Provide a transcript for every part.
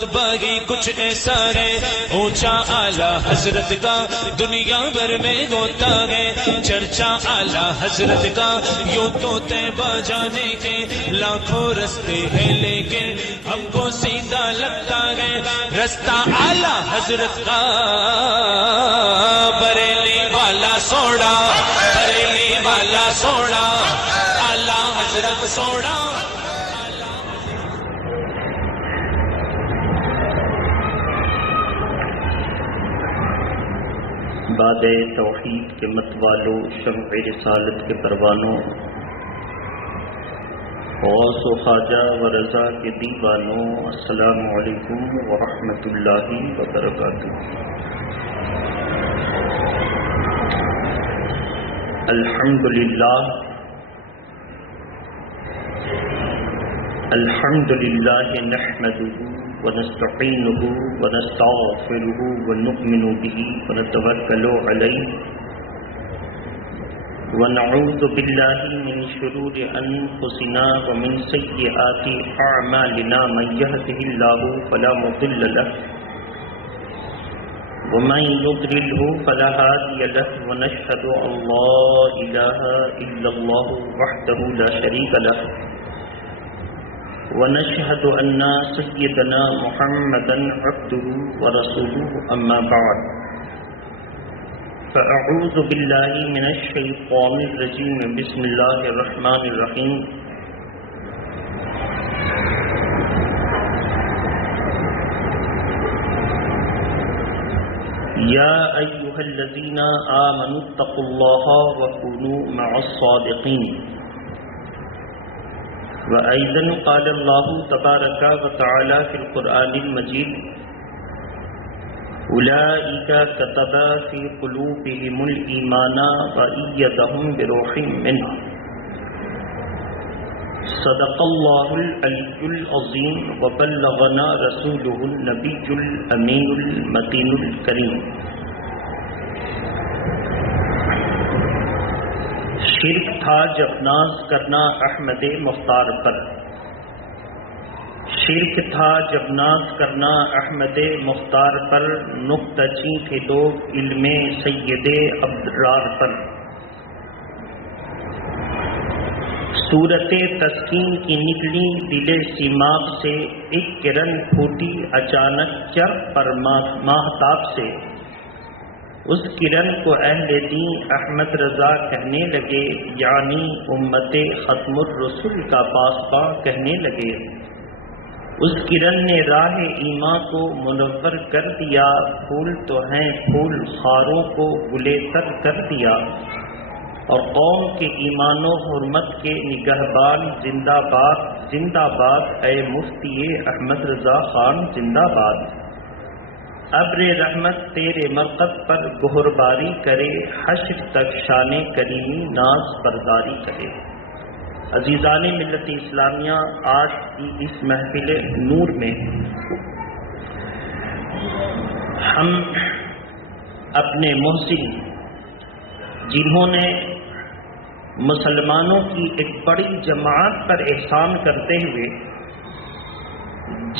باغی کچھ ایسا ہے اونچا اعلیٰ حضرت کا دنیا بھر میں ہوتا ہے چرچا اعلیٰ حضرت کا یوں تو طیبہ جانے کے لاکھوں رستے ہیں لیکن ہم کو سیدھا لگتا ہے رستہ اعلیٰ حضرت کا بریلی والا سوڑا بریلی والا سوڑا اعلیٰ حضرت سوڑا. باد توحید کے مت والوں، شمع رسالت کے پروانوں، غوث و خواجہ و رضا کے دیوانوں، السلام علیکم ورحمۃ اللہ وبرکاتہ. الحمد للہ نحمده ونستعینه ونستغفره ونؤمن به ونتوکل علیہ ونعوذ باللہ من شرور انفسنا ومن سیئات اعمالنا من یهده اللہ فلا مضل له ومن يضلله فلا هادي له ونشهد ان لا اله الا الله وحده لا شريك له ونشهد أن سيدنا محمدا عبده ورسوله أما بعد فأعوذ بالله من الشيطان الرجيم بسم الله الرحمن الرحيم. يا أيها الذين آمنوا اتقوا الله وكونوا مع الصادقين. وأيضا قال الله تبارك وتعالى في القرآن المجيد أولئك كتب في قلوبهم الإيمان وأيدهم بروح منه. صدق الله العلي العظيم وبلغنا رسوله النبي الأمين المتين الكريم. شرک تھا جب ناز کرنا احمد مختار پر، شرک تھا جب ناز کرنا احمد مختار پر، نکتہ چین تھے لوگ علم سید ابرار پر. صورت تسکین کی نکلی دل سیماب سے، ایک کرن پھوٹی اچانک چرخ پر ماہتاب سے. اس کرن کو اہل دین احمد رضا کہنے لگے، یعنی امت ختم الرسل کا پاسباں کہنے لگے. اس کرن نے راہ ایمان کو منور کر دیا، پھول تو ہیں پھول خاروں کو گلے تر کر دیا. اور قوم کے ایمان و حرمت کے نگہبان زندہ باد زندہ باد، اے مفتی احمد رضا خان زندہ باد. ابر رحمت تیرے مرقد پر گہرباری کرے، حشر تک شان کریمی ناز برداری کرے. عزیزان ملت اسلامیہ، آج کی اس محفل نور میں ہم اپنے محسن، جنہوں نے مسلمانوں کی ایک بڑی جماعت پر احسان کرتے ہوئے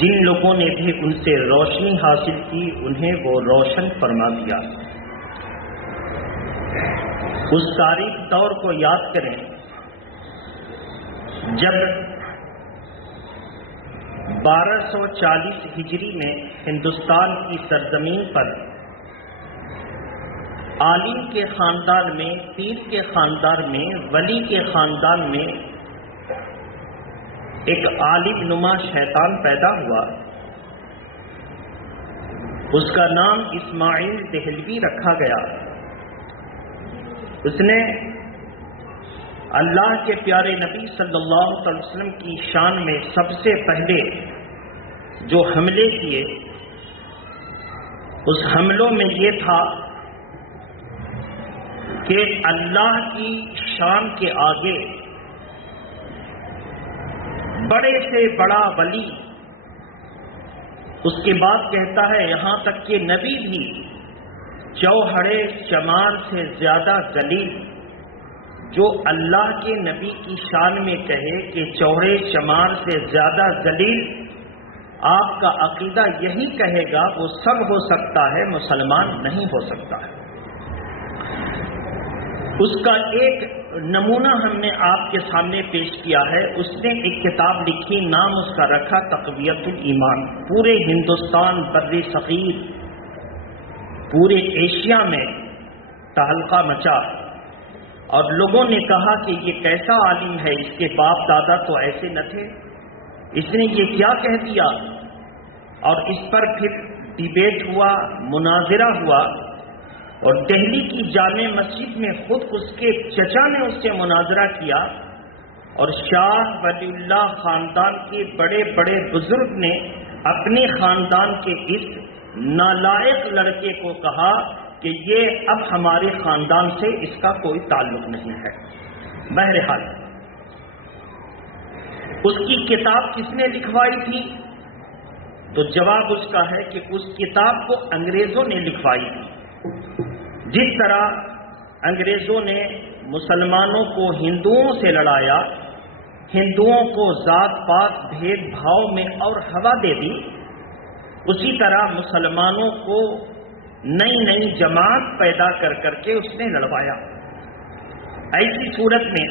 جن لوگوں نے بھی ان سے روشنی حاصل کی، انہیں وہ روشن فرما دیا. اس تاریخ دور کو یاد کریں جب 1240 ہجری میں ہندوستان کی سرزمین پر عالم کے خاندان میں، پیر کے خاندان میں، ولی کے خاندان میں ایک عالم نما شیطان پیدا ہوا. اس کا نام اسماعیل دہلوی رکھا گیا. اس نے اللہ کے پیارے نبی صلی اللہ علیہ وسلم کی شان میں سب سے پہلے جو حملے کیے، اس حملوں میں یہ تھا کہ اللہ کی شان کے آگے بڑے سے بڑا ولی، اس کے بعد کہتا ہے یہاں تک کہ نبی بھی جوہر چمار سے زیادہ ذلیل، جو اللہ کے نبی کی شان میں کہے کہ جوہر چمار سے زیادہ ذلیل آپ کا عقیدہ یہی کہے گا وہ سب ہو سکتا ہے، مسلمان نہیں ہو سکتا ہے۔ اس کا ایک نمونہ ہم نے آپ کے سامنے پیش کیا ہے۔ اس نے ایک کتاب لکھی، نام اس کا رکھا تقویت الایمان۔ پورے ہندوستان، بر صغیر، پورے ایشیا میں تہلکہ مچا، اور لوگوں نے کہا کہ یہ کیسا عالم ہے، اس کے باپ دادا تو ایسے نہ تھے، اس نے یہ کیا کہہ دیا؟ اور اس پر پھر ڈیبیٹ ہوا، مناظرہ ہوا، اور دہلی کی جامع مسجد میں خود اس کے چچا نے اس سے مناظرہ کیا، اور شاہ ولی اللہ خاندان کے بڑے بڑے بزرگ نے اپنے خاندان کے اس نالائق لڑکے کو کہا کہ یہ اب ہمارے خاندان سے اس کا کوئی تعلق نہیں ہے۔ بہرحال اس کی کتاب کس نے لکھوائی تھی؟ تو جواب اس کا ہے کہ اس کتاب کو انگریزوں نے لکھوائی تھی۔ جس طرح انگریزوں نے مسلمانوں کو ہندوؤں سے لڑایا، ہندوؤں کو ذات پات بھید بھاؤ میں اور ہوا دے دی، اسی طرح مسلمانوں کو نئی نئی جماعت پیدا کر کر کے اس نے لڑوایا۔ ایسی صورت میں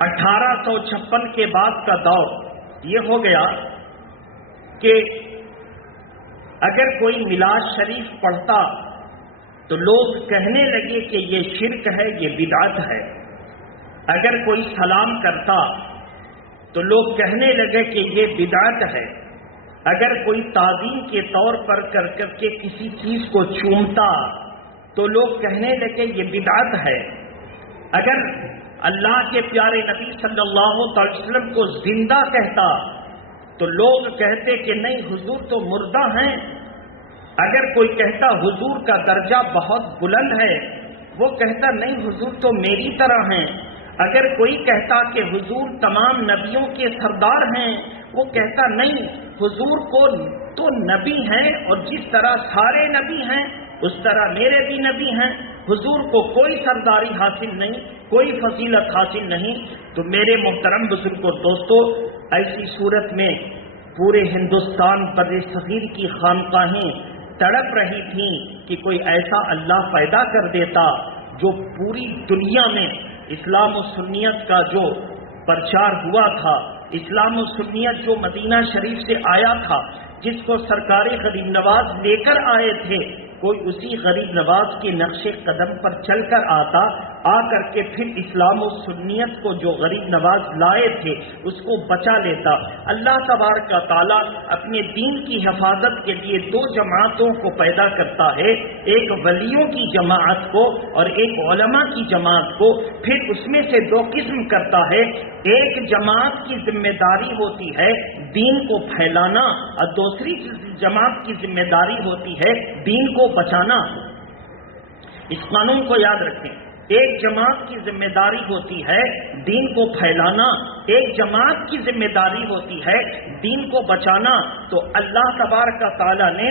1856 کے بعد کا دور یہ ہو گیا کہ اگر کوئی میلاد شریف پڑھتا تو لوگ کہنے لگے کہ یہ شرک ہے، یہ بدعت ہے۔ اگر کوئی سلام کرتا تو لوگ کہنے لگے کہ یہ بدعت ہے۔ اگر کوئی تعظیم کے طور پر کر کر کے کسی چیز کو چومتا تو لوگ کہنے لگے یہ بدعت ہے۔ اگر اللہ کے پیارے نبی صلی اللہ علیہ وسلم کو زندہ کہتا تو لوگ کہتے کہ نہیں، حضور تو مردہ ہیں۔ اگر کوئی کہتا حضور کا درجہ بہت بلند ہے، وہ کہتا نہیں، حضور تو میری طرح ہیں۔ اگر کوئی کہتا کہ حضور تمام نبیوں کے سردار ہیں، وہ کہتا نہیں، حضور کو تو نبی ہیں، اور جس طرح سارے نبی ہیں اس طرح میرے بھی نبی ہیں، حضور کو کوئی سرداری حاصل نہیں، کوئی فضیلت حاصل نہیں۔ تو میرے محترم بزرگ اور دوستو، ایسی صورت میں پورے ہندوستان بر صغیر کی خانقاہیں تڑپ رہی تھیں کہ کوئی ایسا اللہ پیدا کر دیتا جو پوری دنیا میں اسلام و سنیت کا جو پرچار ہوا تھا، اسلام و سنیت جو مدینہ شریف سے آیا تھا، جس کو سرکار غریب نواز لے کر آئے تھے، کوئی اسی غریب نواز کے نقش قدم پر چل کر آتا، آ کر کے پھر اسلام و سنیت کو جو غریب نواز لائے تھے اس کو بچا لیتا۔ اللہ تبارک و تعالیٰ اپنے دین کی حفاظت کے لیے دو جماعتوں کو پیدا کرتا ہے، ایک ولیوں کی جماعت کو اور ایک علماء کی جماعت کو، پھر اس میں سے دو قسم کرتا ہے۔ ایک جماعت کی ذمہ داری ہوتی ہے دین کو پھیلانا، اور دوسری جماعت کی ذمہ داری ہوتی ہے دین کو بچانا۔ اس قانون کو یاد رکھیں، ایک جماعت کی ذمہ داری ہوتی ہے دین کو پھیلانا، ایک جماعت کی ذمہ داری ہوتی ہے دین کو بچانا۔ تو اللہ تبارک و تعالیٰ نے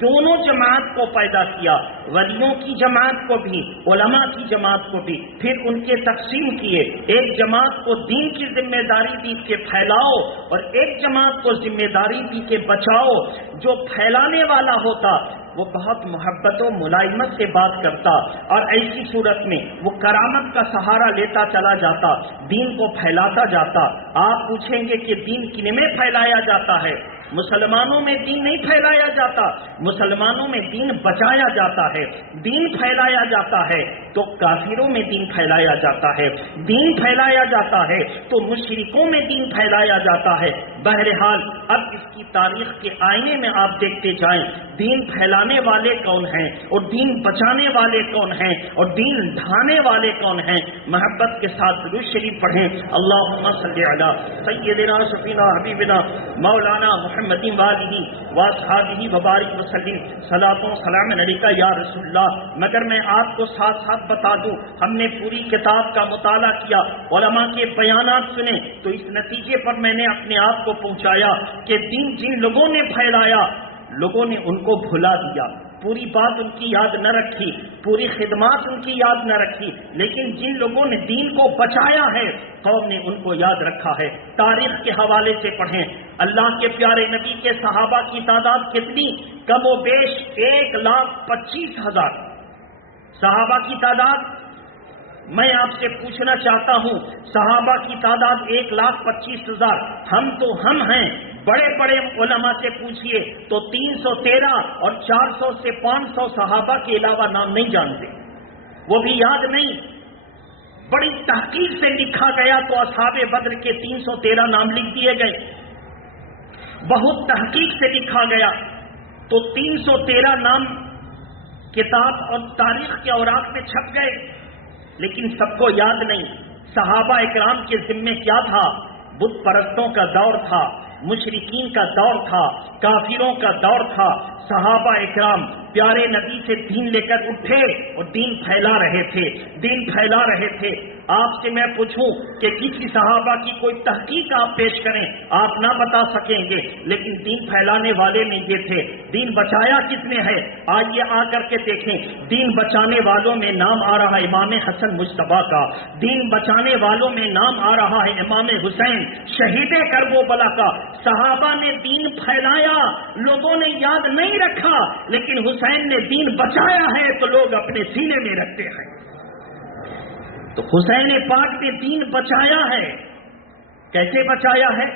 دونوں جماعت کو پیدا کیا، ولیوں کی جماعت کو بھی، علماء کی جماعت کو بھی، پھر ان کے تقسیم کیے۔ ایک جماعت کو دین کی ذمہ داری دی کہ پھیلاؤ، اور ایک جماعت کو ذمہ داری دی کہ بچاؤ۔ جو پھیلانے والا ہوتا وہ بہت محبت و ملائمت سے بات کرتا، اور ایسی صورت میں وہ کرامت کا سہارا لیتا چلا جاتا، دین کو پھیلاتا جاتا۔ آپ پوچھیں گے کہ دین کن میں پھیلایا جاتا ہے؟ مسلمانوں میں دین نہیں پھیلایا جاتا، مسلمانوں میں دین بچایا جاتا ہے۔ دین پھیلایا جاتا ہے تو کافروں میں دین پھیلایا جاتا ہے، دین پھیلایا جاتا ہے تو مشرکوں میں دین پھیلایا جاتا ہے۔ بہرحال اب اس کی تاریخ کے آئینے میں آپ دیکھتے جائیں دین پھیلانے والے کون ہیں اور دین بچانے والے کون ہیں اور دین ڈھانے والے کون ہیں۔ محبت کے ساتھ درود شریف پڑھیں، اللہم صلی علی سیدنا شفینا حبیبنا مولانا محمد والہ واصحابہ وبارک وسلم، صلاۃ و سلام علیکہ یا رسول اللہ۔ مگر میں آپ کو ساتھ ساتھ بتا دوں، ہم نے پوری کتاب کا مطالعہ کیا، علماء کے بیانات سنے، تو اس نتیجے پر میں نے اپنے آپ کو پہنچایا کہ دین جن لوگوں نے پھیلایا، لوگوں نے ان کو بھلا دیا، پوری بات ان کی یاد نہ رکھی، پوری خدمات ان کی یاد نہ رکھی، لیکن جن لوگوں نے دین کو بچایا ہے قوم نے ان کو یاد رکھا ہے۔ تاریخ کے حوالے سے پڑھیں، اللہ کے پیارے نبی کے صحابہ کی تعداد کتنی؟ کم و بیش 1,25,000 صحابہ کی تعداد. میں آپ سے پوچھنا چاہتا ہوں، صحابہ کی تعداد 1,25,000، ہم تو ہم ہیں. بڑے بڑے علماء سے پوچھئے تو 313 اور 400 سے 500 صحابہ کے علاوہ نام نہیں جانتے، وہ بھی یاد نہیں. بڑی تحقیق سے لکھا گیا تو اصحاب بدر کے 313 نام لکھ دیے گئے. بہت تحقیق سے لکھا گیا تو 313 نام کتاب اور تاریخ کے اوراق میں چھپ گئے، لیکن سب کو یاد نہیں. صحابہ اکرام کے ذمے کیا تھا؟ بت پرستوں کا دور تھا، مشرکین کا دور تھا، کافروں کا دور تھا. صحابہ اکرام پیارے نبی سے دین لے کر اٹھے اور دین پھیلا رہے تھے، دین پھیلا رہے تھے. آپ سے میں پوچھوں کہ کسی صحابہ کی کوئی تحقیق آپ پیش کریں، آپ نہ بتا سکیں گے، لیکن دین پھیلانے والے میں یہ تھے. دین بچایا کس نے ہے؟ آئیے آ کر کے دیکھیں. دین بچانے والوں میں نام آ رہا ہے امام حسن مجتبیٰ کا، دین بچانے والوں میں نام آ رہا ہے امام حسین شہید کربلا کا. صحابہ نے دین پھیلایا، لوگوں نے یاد نہیں رکھا، لیکن حسین نے دین بچایا ہے تو لوگ اپنے سینے میں رکھتے ہیں. تو حسین پاک نے دین بچایا ہے. کیسے بچایا ہے؟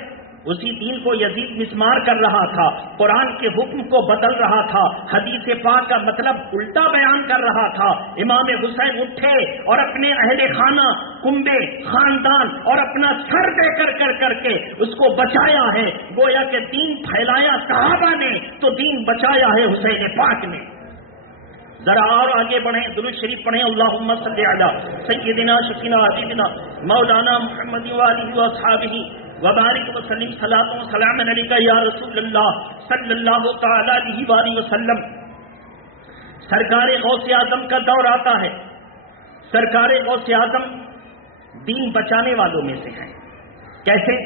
اسی دین کو یزید مسمار کر رہا تھا، قرآن کے حکم کو بدل رہا تھا، حدیث پاک کا مطلب الٹا بیان کر رہا تھا. امام حسین اٹھے اور اپنے اہل خانہ، کنبے، خاندان اور اپنا سر دے کر کے اس کو بچایا ہے. گویا کہ دین پھیلایا صحابہ نے تو دین بچایا ہے حسین پاک نے. ذرا اور آگے بڑھیں، درود شریف پڑھیں. اللہم صلی علی سیدنا شفینا حبیبنا مولانا محمد وآلہ واصحابہ وبارک وسلم صلاۃ و سلام علیک یا رسول اللہ صلی اللہ تعالی علیہ وآلہ وسلم. سرکار غوث اعظم کا دور آتا ہے. سرکار غوث اعظم دین بچانے والوں میں سے ہیں. کیسے؟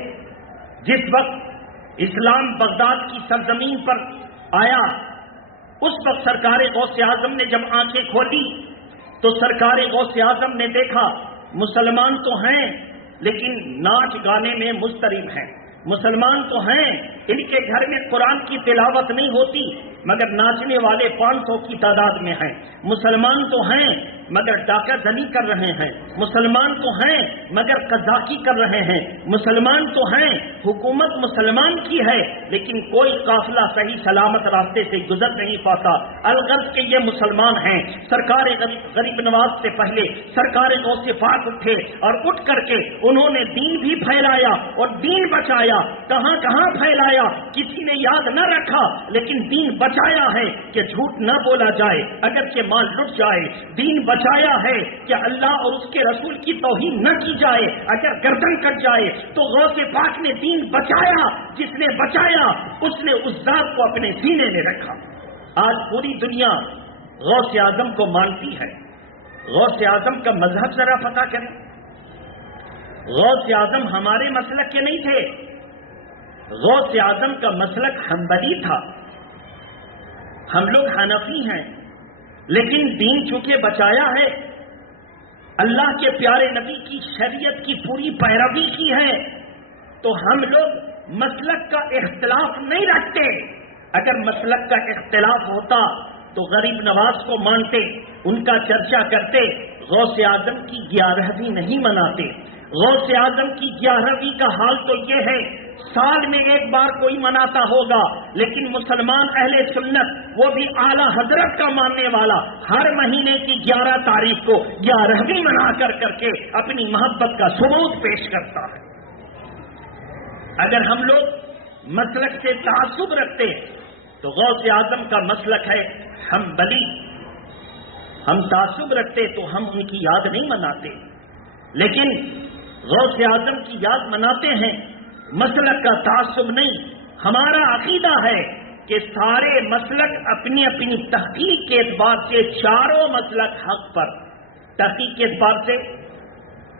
جس وقت اسلام بغداد کی سرزمین پر آیا، اس وقت سرکار غوث اعظم نے جب آنکھیں کھولی تو سرکار غوث اعظم نے دیکھا مسلمان تو ہیں لیکن ناچ گانے میں مضطرب ہیں. مسلمان تو ہیں، ان کے گھر میں قرآن کی تلاوت نہیں ہوتی مگر ناچنے والے 500 کی تعداد میں ہیں. مسلمان تو ہیں مگر ڈاکہ زنی کر رہے ہیں. مسلمان تو ہیں مگر قذاقی کر رہے ہیں. مسلمان تو ہیں، حکومت مسلمان کی ہے لیکن کوئی قافلہ صحیح سلامت راستے سے گزر نہیں پاتا. الغرض کہ یہ مسلمان ہیں. سرکار غریب نواز سے پہلے سرکار غوث پاک اٹھے اور اٹھ کر کے انہوں نے دین بھی پھیلایا اور دین بچایا. کہاں کہاں پھیلایا کسی نے یاد نہ رکھا، لیکن دین بچایا ہے کہ جھوٹ نہ بولا جائے اگرچہ مال لٹ جائے. دین بچایا ہے کہ اللہ اور اس کے رسول کی توہین نہ کی جائے، اگر گردن کٹ جائے تو غوث پاک نے دین بچایا. جس نے بچایا اس نے اس ذات کو اپنے سینے میں رکھا. آج پوری دنیا غوث اعظم کو مانتی ہے. غوث اعظم کا مذہب ذرا پتہ کریں. غوث اعظم ہمارے مسلک کے نہیں تھے. غوث اعظم کا مسلک حنبلی تھا. ہم لوگ حنفی ہیں، لیکن دین چونکہ بچایا ہے، اللہ کے پیارے نبی کی شریعت کی پوری پیروی کی ہے، تو ہم لوگ مسلک کا اختلاف نہیں رکھتے. اگر مسلک کا اختلاف ہوتا تو غریب نواز کو مانتے، ان کا چرچا کرتے. غوث اعظم کی 11ویں نہیں مناتے. غوث اعظم کی 11ویں کا حال تو یہ ہے سال میں ایک بار کوئی مناتا ہوگا، لیکن مسلمان اہل سنت وہ بھی اعلیٰ حضرت کا ماننے والا ہر مہینے کی 11 تاریخ کو 11ویں منا کر کے اپنی محبت کا ثبوت پیش کرتا ہے. اگر ہم لوگ مسلک سے تعصب رکھتے تو غوث اعظم کا مسلک ہے حنبلی. ہم تعصب رکھتے تو ہم ان کی یاد نہیں مناتے، لیکن غوث اعظم کی یاد مناتے ہیں. مسلک کا تعصب نہیں. ہمارا عقیدہ ہے کہ سارے مسلک اپنی اپنی تحقیق کے اعتبار سے چاروں مسلک حق پر. تحقیق کے اعتبار سے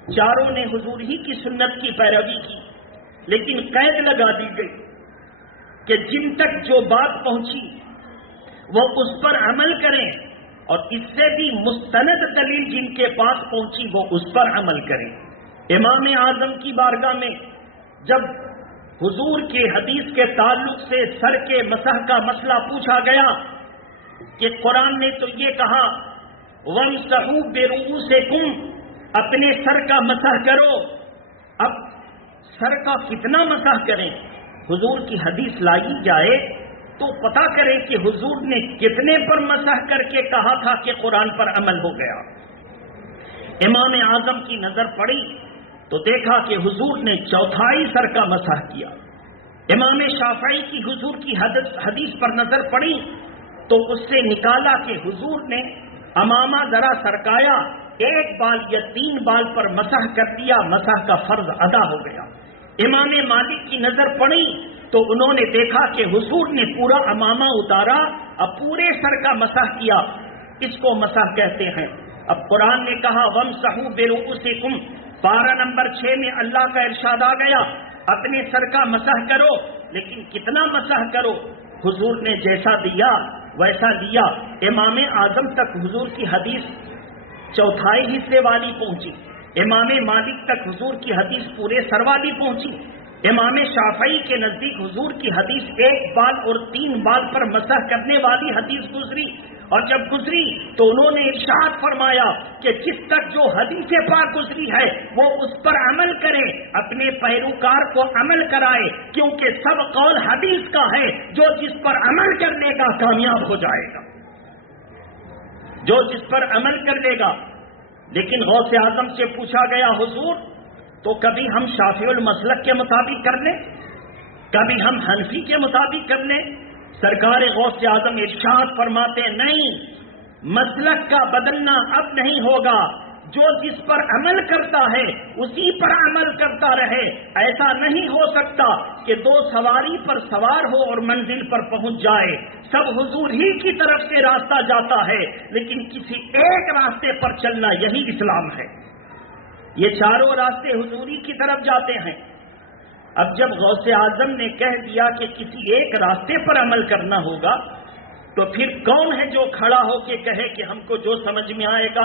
چاروں نے حضور ہی کی سنت کی پیروی کی، لیکن قید لگا دی گئی کہ جن تک جو بات پہنچی وہ اس پر عمل کریں، اور اس سے بھی مستند دلیل جن کے پاس پہنچی وہ اس پر عمل کریں. امام اعظم کی بارگاہ میں جب حضور کی حدیث کے تعلق سے سر کے مسح کا مسئلہ پوچھا گیا کہ قرآن نے تو یہ کہا وَامْسَحُوا بِرُؤُوسِكُمْ، اپنے سر کا مسح کرو. اب سر کا کتنا مسح کریں؟ حضور کی حدیث لائی جائے تو پتہ کریں کہ حضور نے کتنے پر مسح کر کے کہا تھا کہ قرآن پر عمل ہو گیا. امام اعظم کی نظر پڑی تو دیکھا کہ حضور نے چوتھائی سر کا مسح کیا. امام شافعی کی حضور کی حدیث پر نظر پڑی تو اس سے نکالا کہ حضور نے امامہ ذرا سرکایا، ایک بال یا 3 بال پر مسح کر دیا، مسح کا فرض ادا ہو گیا. امام مالک کی نظر پڑی تو انہوں نے دیکھا کہ حضور نے پورا امامہ اتارا، اب پورے سر کا مسح کیا. اس کو مسح کہتے ہیں. اب قرآن نے کہا وَامْسَحُوا بِرُؤُوسِكُمْ، پارہ نمبر 6 میں اللہ کا ارشاد آ گیا اپنے سر کا مسح کرو. لیکن کتنا مسح کرو؟ حضور نے جیسا دیا ویسا دیا. امام اعظم تک حضور کی حدیث چوتھائی حصے والی پہنچی، امام مالک تک حضور کی حدیث پورے سر والی پہنچی. امام شافعی کے نزدیک حضور کی حدیث 1 بال اور 3 بال پر مسح کرنے والی حدیث گزری، اور جب گزری تو انہوں نے ارشاد فرمایا کہ جس تک جو حدیث پاک گزری ہے وہ اس پر عمل کرے، اپنے پیروکار کو عمل کرائے، کیونکہ سب قول حدیث کا ہے. جو جس پر عمل کرنے کا کامیاب ہو جائے گا، جو جس پر عمل کر لے گا. لیکن غوث اعظم سے پوچھا گیا حضور تو کبھی ہم شافعی المسلک کے مطابق کر لیں، کبھی ہم حنفی کے مطابق کر لیں. سرکار غوث اعظم ارشاد فرماتے نہیں، مسلک کا بدلنا اب نہیں ہوگا، جو جس پر عمل کرتا ہے اسی پر عمل کرتا رہے. ایسا نہیں ہو سکتا کہ 2 سواری پر سوار ہو اور منزل پر پہنچ جائے. سب حضور ہی کی طرف سے راستہ جاتا ہے، لیکن کسی ایک راستے پر چلنا یہی اسلام ہے. یہ چاروں راستے حضوری کی طرف جاتے ہیں. اب جب غوث اعظم نے کہہ دیا کہ کسی ایک راستے پر عمل کرنا ہوگا تو پھر کون ہے جو کھڑا ہو کے کہے کہ ہم کو جو سمجھ میں آئے گا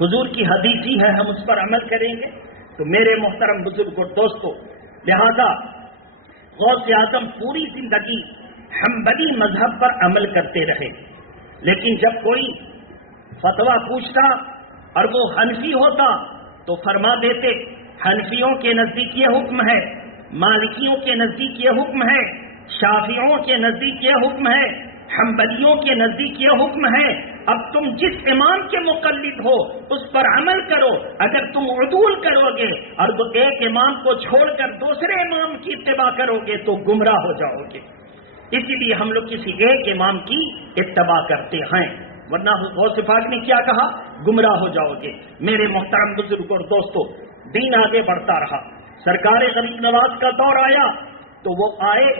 حضور کی حدیث ہی ہے ہم اس پر عمل کریں گے؟ تو میرے محترم بزرگ اور دوستو، لہذا غوث اعظم پوری زندگی حنبلی مذہب پر عمل کرتے رہے. لیکن جب کوئی فتویٰ پوچھتا اور وہ حنفی ہوتا تو فرما دیتے حنفیوں کے نزدیک یہ حکم ہے، مالکیوں کے نزدیک یہ حکم ہے، شافعیوں کے نزدیک یہ حکم ہے، حنبلیوں کے نزدیک یہ حکم ہے. اب تم جس امام کے مقلد ہو اس پر عمل کرو. اگر تم عدول کرو گے اور ایک امام کو چھوڑ کر دوسرے امام کی اتباع کرو گے تو گمراہ ہو جاؤ گے. اسی لیے ہم لوگ کسی ایک امام کی اتباع کرتے ہیں، ورنہ غوث پاک نے کیا کہا؟ گمراہ ہو جاؤ گے. میرے محترم بزرگ اور دوستو، دین آگے بڑھتا رہا. سرکار غریب نواز کا دور آیا تو وہ آئے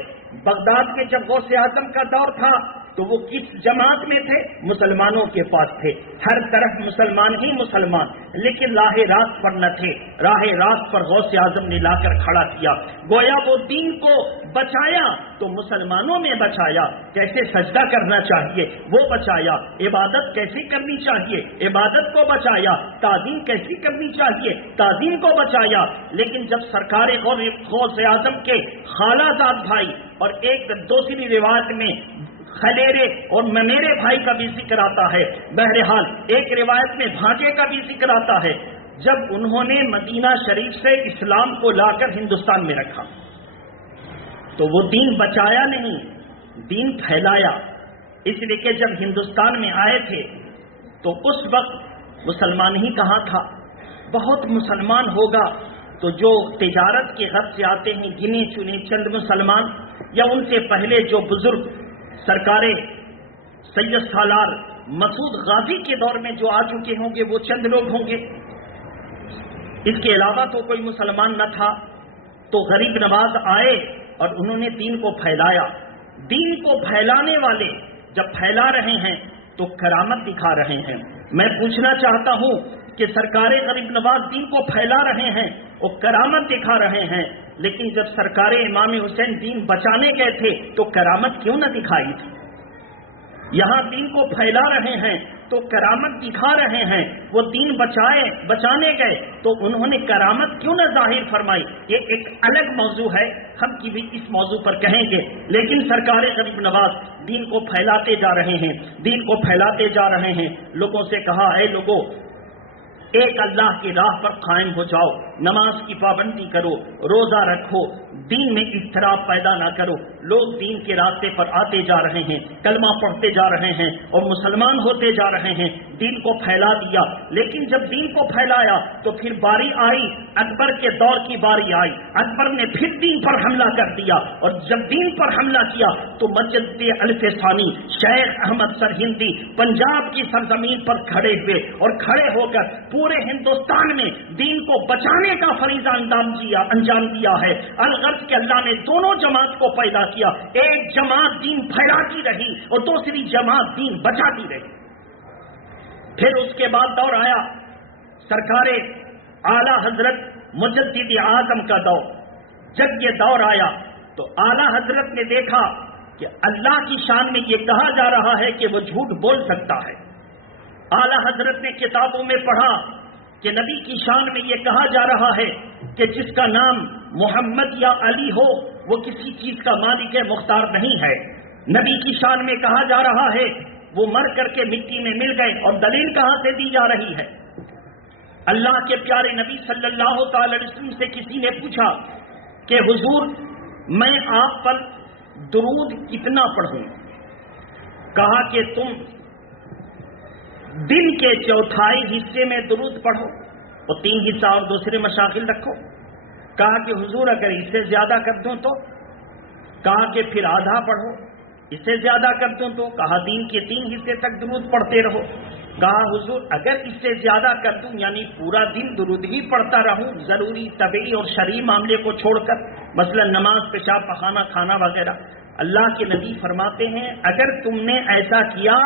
بغداد میں. جب غوث اعظم کا دور تھا تو وہ کس جماعت میں تھے؟ مسلمانوں کے پاس تھے. ہر طرف مسلمان ہی مسلمان، لیکن راہ راست پر نہ تھے. راہ راست پر غوث اعظم نے لا کر کھڑا کیا. گویا وہ دین کو بچایا تو مسلمانوں میں بچایا. کیسے سجدہ کرنا چاہیے وہ بچایا، عبادت کیسے کرنی چاہیے عبادت کو بچایا، تعظیم کیسی کرنی چاہیے تعظیم کو بچایا. لیکن جب سرکار غوث اعظم کے خالہ زاد بھائی اور ایک دوسری روایت میں خلیرے اور ممیرے بھائی کا بھی ذکر آتا ہے، بہرحال ایک روایت میں بھانجے کا بھی ذکر آتا ہے، جب انہوں نے مدینہ شریف سے اسلام کو لا کر ہندوستان میں رکھا تو وہ دین بچایا نہیں، دین پھیلایا. اس لیے کہ جب ہندوستان میں آئے تھے تو اس وقت مسلمان ہی کہاں تھا. بہت مسلمان ہوگا تو جو تجارت کے غرض سے آتے ہیں گنے چنے چند مسلمان، یا ان سے پہلے جو بزرگ سرکار سید سالار مسعود غازی کے دور میں جو آ چکے ہوں گے وہ چند لوگ ہوں گے. اس کے علاوہ تو کوئی مسلمان نہ تھا. تو غریب نواز آئے اور انہوں نے دین کو پھیلایا. دین کو پھیلانے والے جب پھیلا رہے ہیں تو کرامت دکھا رہے ہیں. میں پوچھنا چاہتا ہوں کہ سرکار غریب نواز دین کو پھیلا رہے ہیں اور کرامت دکھا رہے ہیں، لیکن جب سرکار امام حسین دین بچانے گئے تھے تو کرامت کیوں نہ دکھائی تھی؟ یہاں دین کو پھیلا رہے ہیں تو کرامت دکھا رہے ہیں، وہ دین بچانے گئے تو انہوں نے کرامت کیوں نہ ظاہر فرمائی؟ یہ ایک الگ موضوع ہے، ہم کی بھی اس موضوع پر کہیں گے۔ لیکن سرکار غریب نواز دین کو پھیلاتے جا رہے ہیں، دین کو پھیلاتے جا رہے ہیں۔ لوگوں سے کہا، اے لوگوں، ایک اللہ کی راہ پر قائم ہو جاؤ، نماز کی پابندی کرو، روزہ رکھو، دین میں اضطراب پیدا نہ کرو۔ لوگ دین کے راستے پر آتے جا رہے ہیں، کلمہ پڑھتے جا رہے ہیں اور مسلمان ہوتے جا رہے ہیں، دین کو پھیلا دیا۔ لیکن جب دین کو پھیلایا تو پھر باری آئی، اکبر کے دور کی باری آئی، اکبر نے پھر دین پر حملہ کر دیا، اور جب دین پر حملہ کیا تو مسجد الف ثانی شیخ احمد سرہندی پنجاب کی سرزمین پر کھڑے ہوئے اور کھڑے ہو کر پورے ہندوستان میں دین کو بچانے کا فریضہ انجام دیا ہے۔ الغرض کہ اللہ نے دونوں جماعت کو پیدا کیا، ایک جماعت دین پھیلاتی رہی اور دوسری جماعت دین بچاتی رہی۔ پھر اس کے بعد دور آیا سرکار اعلی حضرت مجدد اعظم کا دور۔ جب یہ دور آیا تو اعلی حضرت نے دیکھا کہ اللہ کی شان میں یہ کہا جا رہا ہے کہ وہ جھوٹ بول سکتا ہے۔ اعلی حضرت نے کتابوں میں پڑھا کہ نبی کی شان میں یہ کہا جا رہا ہے کہ جس کا نام محمد یا علی ہو وہ کسی چیز کا مالک مختار نہیں ہے۔ نبی کی شان میں کہا جا رہا ہے وہ مر کر کے مٹی میں مل گئے، اور دلیل کہاں سے دی جا رہی ہے؟ اللہ کے پیارے نبی صلی اللہ تعالی علیہ وسلم سے کسی نے پوچھا کہ حضور میں آپ پر درود کتنا پڑھوں؟ کہا کہ تم دن کے چوتھائی حصے میں درود پڑھو اور 3 حصہ اور دوسرے مشاغل رکھو۔ کہا کہ حضور اگر اس سے زیادہ کر دوں تو؟ کہا کہ پھر آدھا پڑھو۔ اس سے زیادہ کر دوں تو؟ کہا دین کے 3 حصے تک درود پڑھتے رہو۔ کہا حضور اگر اس سے زیادہ کر دوں یعنی پورا دن درود ہی پڑھتا رہوں، ضروری طبعی اور شرعی معاملے کو چھوڑ کر، مثلا نماز، پیشاب پخانا، کھانا وغیرہ؟ اللہ کے نبی فرماتے ہیں اگر تم نے ایسا کیا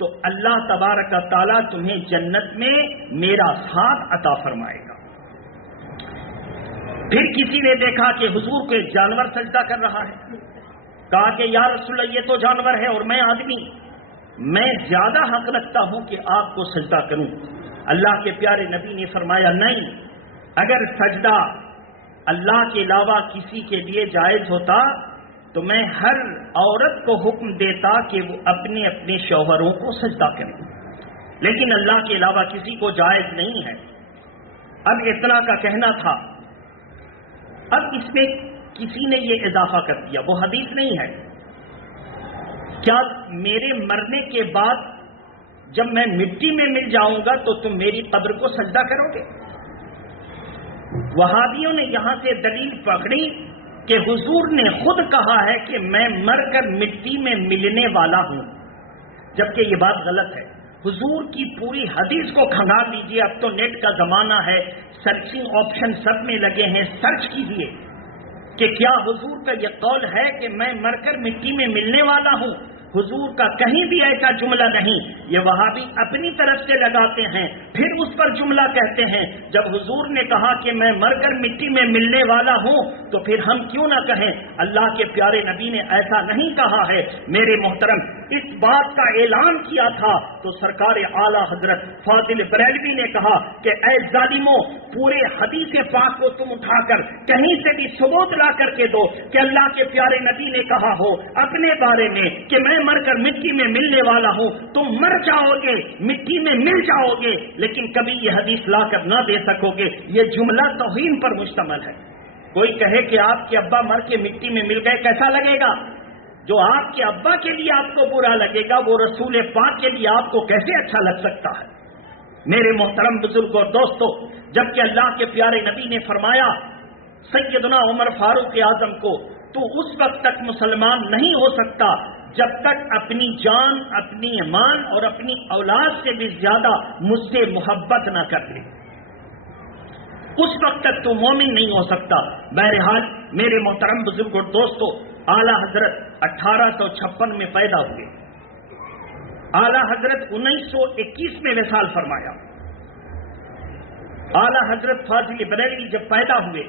تو اللہ تبارک و تعالیٰ تمہیں جنت میں میرا ساتھ عطا فرمائے گا۔ پھر کسی نے دیکھا کہ حضور کو ایک جانور سجدہ کر رہا ہے۔ کہا کہ یا رسول اللہ یہ تو جانور ہے اور میں آدمی، میں زیادہ حق رکھتا ہوں کہ آپ کو سجدہ کروں۔ اللہ کے پیارے نبی نے فرمایا نہیں، اگر سجدہ اللہ کے علاوہ کسی کے لیے جائز ہوتا تو میں ہر عورت کو حکم دیتا کہ وہ اپنے اپنے شوہروں کو سجدہ کریں، لیکن اللہ کے علاوہ کسی کو جائز نہیں ہے۔ اب اتنا کا کہنا تھا، اب اس میں کسی نے یہ اضافہ کر دیا، وہ حدیث نہیں ہے، کیا میرے مرنے کے بعد جب میں مٹی میں مل جاؤں گا تو تم میری قبر کو سجدہ کرو گے؟ وہابیوں نے یہاں سے دلیل پکڑی کہ حضور نے خود کہا ہے کہ میں مر کر مٹی میں ملنے والا ہوں، جبکہ یہ بات غلط ہے۔ حضور کی پوری حدیث کو کھنگال لیجئے، اب تو نیٹ کا زمانہ ہے، سرچنگ آپشن سب میں لگے ہیں، سرچ کیجئے کہ کیا حضور کا یہ قول ہے کہ میں مر کر مٹی میں ملنے والا ہوں۔ حضور کا کہیں بھی ایسا جملہ نہیں، یہ وہابی اپنی طرف سے لگاتے ہیں، پھر اس پر جملہ کہتے ہیں۔ جب حضور نے کہا کہ میں مر کر مٹی میں ملنے والا ہوں تو پھر ہم کیوں نہ کہیں اللہ کے پیارے نبی نے ایسا نہیں کہا ہے۔ میرے محترم، اس بات کا اعلان کیا تھا تو سرکار اعلی حضرت فاضل بریلوی نے کہا کہ اے ظالموں، پورے حدیث پاک کو تم اٹھا کر کہیں سے بھی ثبوت لا کر کے دو کہ اللہ کے پیارے نبی نے کہا ہو اپنے بارے میں کہ میں مر کر مٹی میں ملنے والا ہوں، تم مر جاؤ گے، مٹی میں مل جاؤ گے، لیکن کبھی یہ حدیث لا کر نہ دے سکو گے۔ یہ جملہ توہین پر مشتمل ہے۔ کوئی کہے کہ آپ کے ابا مر کے مٹی میں مل گئے، کیسا لگے گا؟ جو آپ کے ابا کے لیے آپ کو برا لگے گا وہ رسول پاک کے لیے آپ کو کیسے اچھا لگ سکتا ہے؟ میرے محترم بزرگوں اور دوستوں، جبکہ اللہ کے پیارے نبی نے فرمایا سیدنا عمر فاروق اعظم کو تو اس وقت تک مسلمان نہیں ہو سکتا جب تک اپنی جان، اپنی ایمان اور اپنی اولاد سے بھی زیادہ مجھ سے محبت نہ کر لے، اس وقت تک تو مومن نہیں ہو سکتا۔ بہرحال میرے محترم بزرگ اور دوستو، اعلیٰ حضرت 1856 میں پیدا ہوئے، اعلیٰ حضرت 1921 میں وصال فرمایا۔ اعلیٰ حضرت فاضل بریلوی جب پیدا ہوئے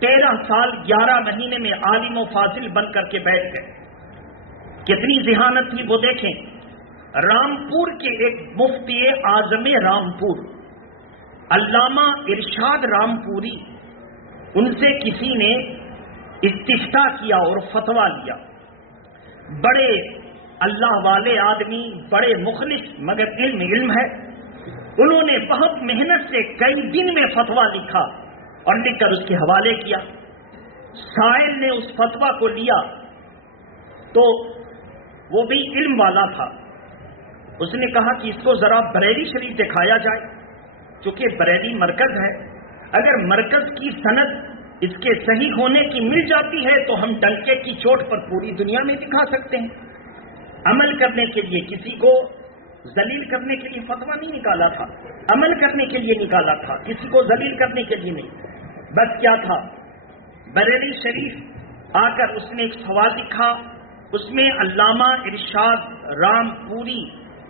13 سال 11 مہینے میں عالم و فاضل بن کر کے بیٹھ گئے۔ کتنی ذہانت تھی وہ دیکھیں۔ رامپور کے ایک مفتی اعظم رامپور علامہ ارشاد رامپوری، ان سے کسی نے استفتاء کیا اور فتویٰ لیا. بڑے اللہ والے آدمی، بڑے مخلص، مگر علم ہے. انہوں نے بہت محنت سے کئی دن میں فتویٰ لکھا اور لکھ کر اس کے حوالے کیا. سائل نے اس فتویٰ کو لیا تو وہ بھی علم والا تھا. اس نے کہا کہ اس کو ذرا بریلی شریف دکھایا جائے، چونکہ بریلی مرکز ہے. اگر مرکز کی سند اس کے صحیح ہونے کی مل جاتی ہے تو ہم ڈنکے کی چوٹ پر پوری دنیا میں دکھا سکتے ہیں. عمل کرنے کے لیے، کسی کو ذلیل کرنے کے لیے فتویٰ نہیں نکالا تھا، عمل کرنے کے لیے نکالا تھا، کسی کو ذلیل کرنے کے لیے نہیں. بس کیا تھا، بریلی شریف آ کر اس نے ایک سوال لکھا، اس میں علامہ ارشاد رامپوری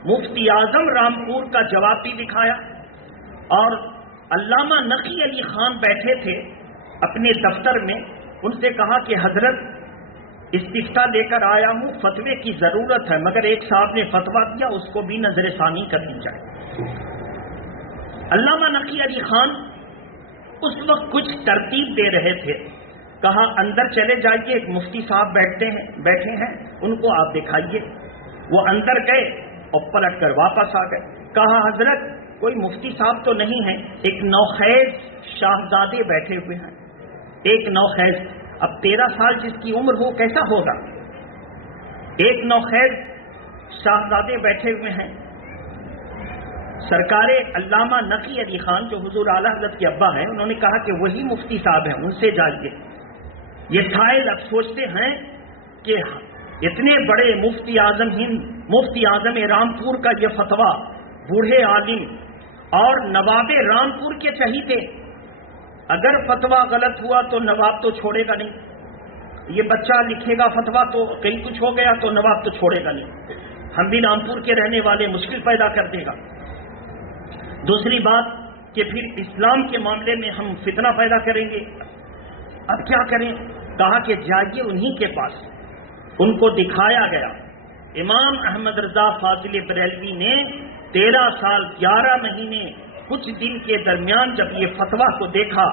مفتی اعظم رامپور کا جواب بھی دکھایا. اور علامہ نقی علی خان بیٹھے تھے اپنے دفتر میں، ان سے کہا کہ حضرت استفتاء لے کر آیا ہوں، فتوے کی ضرورت ہے، مگر ایک صاحب نے فتویٰ دیا، اس کو بھی نظر ثانی کر دی جائے. علامہ نقی علی خان اس وقت کچھ ترتیب دے رہے تھے. کہا اندر چلے جائیے، ایک مفتی صاحب بیٹھے ہیں، ان کو آپ دکھائیے. وہ اندر گئے اور پلٹ کر واپس آ گئے. کہا حضرت کوئی مفتی صاحب تو نہیں ہے، ایک نوخیز شاہزادے بیٹھے ہوئے ہیں. ایک نوخیز، اب 13 سال جس کی عمر ہو کیسا ہوگا؟ ایک نوخیز شاہزادے بیٹھے ہوئے ہیں. سرکار علامہ نقی علی خان جو حضور اعلی حضرت کے ابا ہیں، انہوں نے کہا کہ وہی مفتی صاحب ہیں، ان سے جائیے. یہ سائل اب سوچتے ہیں کہ اتنے بڑے مفتی اعظم ہند، مفتی اعظم رامپور کا یہ فتویٰ، بوڑھے عالم اور نواب رامپور کے چہیتے، اگر فتویٰ غلط ہوا تو نواب تو چھوڑے گا نہیں. یہ بچہ لکھے گا فتویٰ تو کہیں کچھ ہو گیا تو نواب تو چھوڑے گا نہیں. ہم بھی رامپور کے رہنے والے، مشکل پیدا کر دے گا. دوسری بات کہ پھر اسلام کے معاملے میں ہم فتنہ پیدا کریں گے. اب کیا کریں؟ کہا کہ جائیے انہی کے پاس. ان کو دکھایا گیا. امام احمد رضا فاضل بریلوی نے 13 سال 11 مہینے کچھ دن کے درمیان جب یہ فتویٰ کو دیکھا،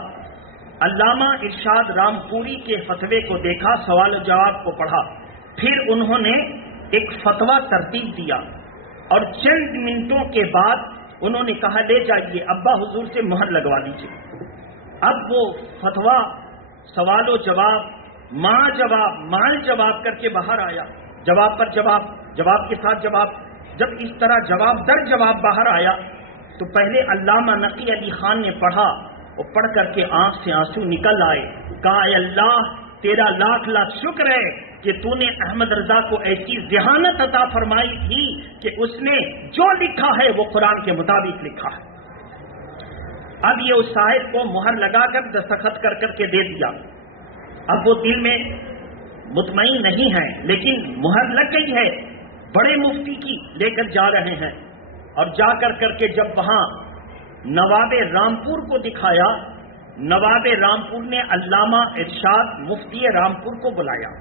علامہ ارشاد رامپوری کے فتوے کو دیکھا، سوال و جواب کو پڑھا، پھر انہوں نے ایک فتویٰ ترتیب دیا اور چند منٹوں کے بعد انہوں نے کہا لے جائیے ابا حضور سے مہر لگوا دیجیے. اب وہ فتویٰ سوال و جواب، مال جواب کر کے باہر آیا. جواب پر جواب، جواب کے ساتھ جواب. جب اس طرح جواب در جواب باہر آیا تو پہلے علامہ نقی علی خان نے پڑھا اور پڑھ کر کے آنکھ سے آنسو نکل آئے. کہا اے اللہ تیرا لاکھ لاکھ شکر ہے کہ تو نے احمد رضا کو ایسی ذہانت عطا فرمائی تھی کہ اس نے جو لکھا ہے وہ قرآن کے مطابق لکھا ہے. اب یہ اس صاحب کو مہر لگا کر دستخط کر کر کے دے دیا. اب وہ دل میں مطمئن نہیں ہے، لیکن مہر لگ گئی ہے، بڑے مفتی کی لے کر جا رہے ہیں. اور جا کر کے جب وہاں نواب رامپور کو دکھایا، نواب رامپور نے علامہ ارشاد مفتی رامپور کو بلایا.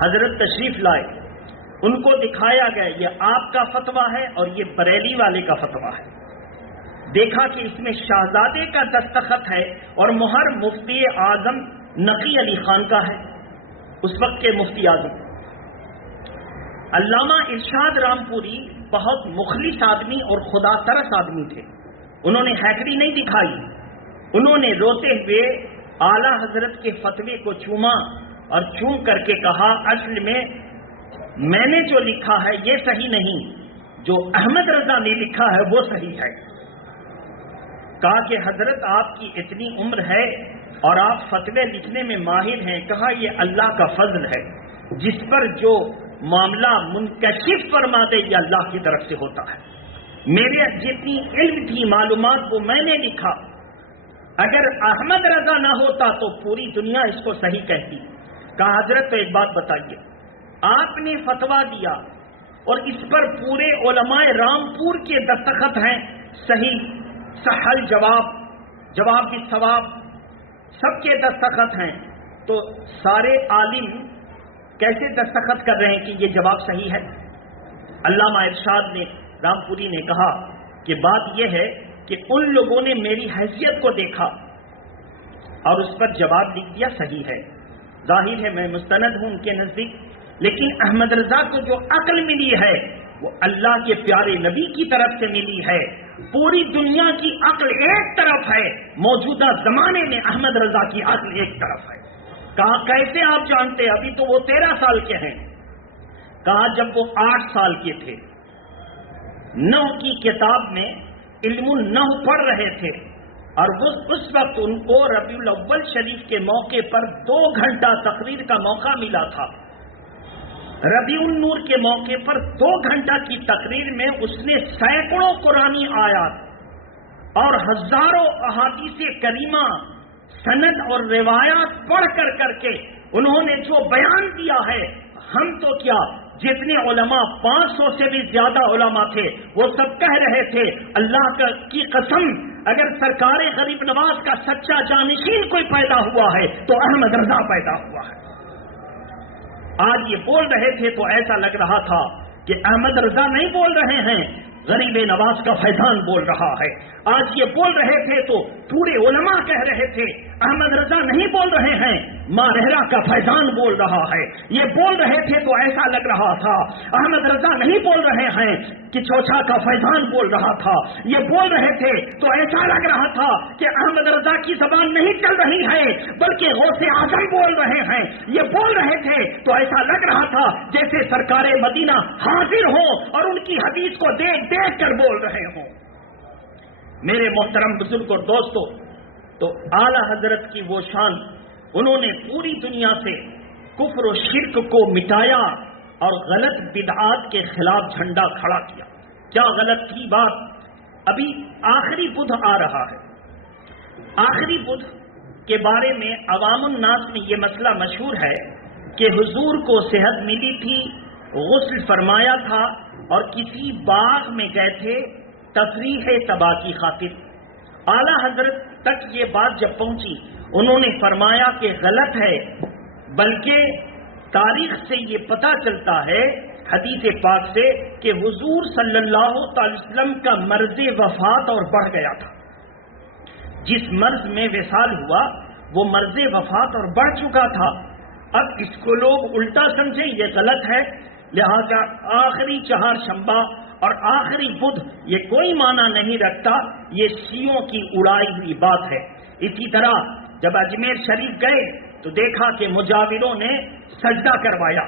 حضرت تشریف لائے، ان کو دکھایا گیا یہ آپ کا فتویٰ ہے اور یہ بریلی والے کا فتویٰ ہے. دیکھا کہ اس میں شہزادے کا دستخط ہے اور مہر مفتی اعظم نقی علی خان کا ہے، اس وقت کے مفتی اعظم. علامہ ارشاد رامپوری بہت مخلص آدمی اور خدا ترس آدمی تھے. انہوں نے ہیکڑی نہیں دکھائی، انہوں نے روتے ہوئے اعلیٰ حضرت کے فتوے کو چوما اور چوم کر کے کہا اصل میں نے جو لکھا ہے یہ صحیح نہیں، جو احمد رضا نے لکھا ہے وہ صحیح ہے. کہا کہ حضرت آپ کی اتنی عمر ہے اور آپ فتوے لکھنے میں ماہر ہیں. کہا یہ اللہ کا فضل ہے، جس پر جو معاملہ منکشف فرما دے یہ اللہ کی طرف سے ہوتا ہے. میرے جتنی علم تھی، معلومات وہ میں نے لکھا. اگر احمد رضا نہ ہوتا تو پوری دنیا اس کو صحیح کہتی. کہا حضرت تو ایک بات بتائیے، آپ نے فتویٰ دیا اور اس پر پورے علماء رامپور کے دستخط ہیں، صحیح صحل جواب بھی ثواب، سب کے دستخط ہیں، تو سارے عالم کیسے دستخط کر رہے ہیں کہ یہ جواب صحیح ہے؟ علامہ ارشاد نے رام پوری نے کہا کہ بات یہ ہے کہ ان لوگوں نے میری حیثیت کو دیکھا اور اس پر جواب لکھ دیا، صحیح ہے، ظاہر ہے میں مستند ہوں ان کے نزدیک، لیکن احمد رضا کو جو عقل ملی ہے وہ اللہ کے پیارے نبی کی طرف سے ملی ہے۔ پوری دنیا کی عقل ایک طرف ہے، موجودہ زمانے میں احمد رضا کی عقل ایک طرف ہے۔ کہا کیسے آپ جانتے؟ ابھی تو وہ 13 سال کے ہیں۔ کہا جب وہ 8 سال کے تھے، نحو کی کتاب میں علم النحو پڑھ رہے تھے اور اس وقت ان کو ربیع الاول شریف کے موقع پر 2 گھنٹہ تقریر کا موقع ملا تھا۔ ربیع النور کے موقع پر 2 گھنٹہ کی تقریر میں اس نے سینکڑوں قرآنی آیات اور ہزاروں احادیث کریمہ سند اور روایات پڑھ کر کے انہوں نے جو بیان دیا ہے، ہم تو کیا جتنے علماء 500 سے بھی زیادہ علماء تھے وہ سب کہہ رہے تھے اللہ کی قسم اگر سرکار غریب نواز کا سچا جانشین کوئی پیدا ہوا ہے تو احمد رضا پیدا ہوا ہے۔ آج یہ بول رہے تھے تو ایسا لگ رہا تھا کہ احمد رضا نہیں بول رہے ہیں، غریب نواز کا فیضان بول رہا ہے۔ آج یہ بول رہے تھے تو پورے علماء کہہ رہے تھے، احمد رضا نہیں بول رہے ہیں، ماں رہرا کا فیضان بول رہا ہے۔ یہ بول رہے تھے تو ایسا لگ رہا تھا احمد رضا نہیں بول رہے ہیں کہ چوچا کا فیضان بول رہا تھا۔ یہ بول رہے تھے تو ایسا لگ رہا تھا کہ احمد رضا کی زبان نہیں چل رہی ہے بلکہ غوث اعظم بول رہے ہیں۔ یہ بول رہے تھے تو ایسا لگ رہا تھا جیسے سرکار مدینہ حاضر ہو اور ان کی حدیث کو دیکھ کر بول رہے ہوں۔ میرے محترم بزرگ اور دوستو، تو اعلی حضرت کی وہ شان، انہوں نے پوری دنیا سے کفر و شرک کو مٹایا اور غلط بدعات کے خلاف جھنڈا کھڑا کیا۔ کیا غلط تھی بات؟ ابھی آخری بدھ آ رہا ہے۔ آخری بدھ کے بارے میں عوام الناس میں یہ مسئلہ مشہور ہے کہ حضور کو صحت ملی تھی، غسل فرمایا تھا اور کسی باغ میں گئے تھے تفریح تباہ کی خاطر۔ اعلی حضرت تک یہ بات جب پہنچی انہوں نے فرمایا کہ غلط ہے، بلکہ تاریخ سے یہ پتہ چلتا ہے حدیث پاک سے کہ حضور صلی اللہ علیہ وسلم کا مرض وفات اور بڑھ گیا تھا۔ جس مرض میں وصال ہوا وہ مرض وفات اور بڑھ چکا تھا۔ اب اس کو لوگ الٹا سمجھیں، یہ غلط ہے، لہذا آخری چہارشنبہ اور آخری بدھ یہ کوئی معنی نہیں رکھتا، یہ شیعوں کی اڑائی ہوئی بات ہے۔ اسی طرح جب اجمیر شریف گئے تو دیکھا کہ مجاوروں نے سجدہ کروایا،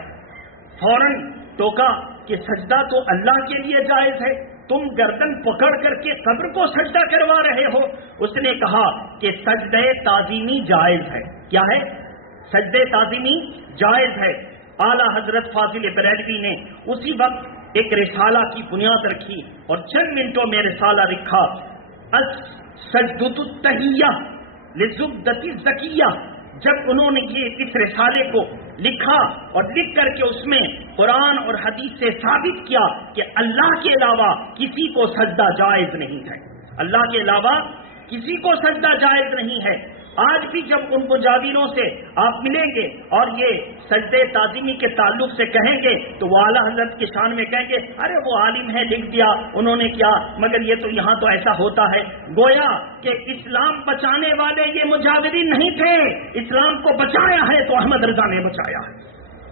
فوراً ٹوکا کہ سجدہ تو اللہ کے لیے جائز ہے، تم گردن پکڑ کر کے قبر کو سجدہ کروا رہے ہو۔ اس نے کہا کہ سجدہ تعظیمی جائز ہے۔ کیا ہے؟ سجدہ تعظیمی جائز ہے۔ اعلی حضرت فاضل بریلوی نے اسی وقت ایک رسالہ کی بنیاد رکھی اور چند منٹوں میں رسالہ لکھا، السجدۃ التحیہ للزبدۃ الزکیہ۔ جب انہوں نے یہ اس رسالے کو لکھا اور لکھ کر کے اس میں قرآن اور حدیث سے ثابت کیا کہ اللہ کے علاوہ کسی کو سجدہ جائز نہیں ہے، اللہ کے علاوہ کسی کو سجدہ جائز نہیں ہے۔ آج بھی جب ان مجاوروں سے آپ ملیں گے اور یہ سجدہ تعظیمی کے تعلق سے کہیں گے تو وہ اعلیٰ حضرت کی شان میں کہیں گے ارے وہ عالم ہے، لکھ دیا انہوں نے کیا، مگر یہ تو یہاں تو ایسا ہوتا ہے۔ گویا کہ اسلام بچانے والے یہ مجاورین نہیں تھے، اسلام کو بچایا ہے تو احمد رضا نے بچایا ہے۔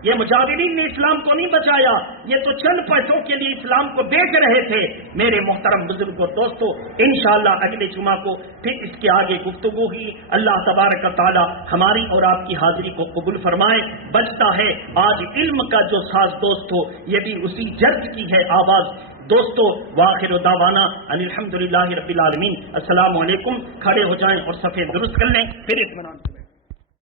یہ مجاورین نے اسلام کو نہیں بچایا، یہ تو چند پیسوں کے لیے اسلام کو بیچ رہے تھے۔ میرے محترم بزرگ اور دوستو، انشاءاللہ اگلے جمعہ کو پھر اس کے آگے گفتگو ہی۔ اللہ تبارک و تعالی ہماری اور آپ کی حاضری کو قبول فرمائے۔ بچتا ہے آج علم کا جو ساز دوست ہو، یہ بھی اسی جرد کی ہے آواز۔ دوستو واخر دعوانا ان الحمدللہ رب العالمین۔ السلام علیکم۔ کھڑے ہو جائیں اور صفحے درست کر لیں، پھر اطمینان سے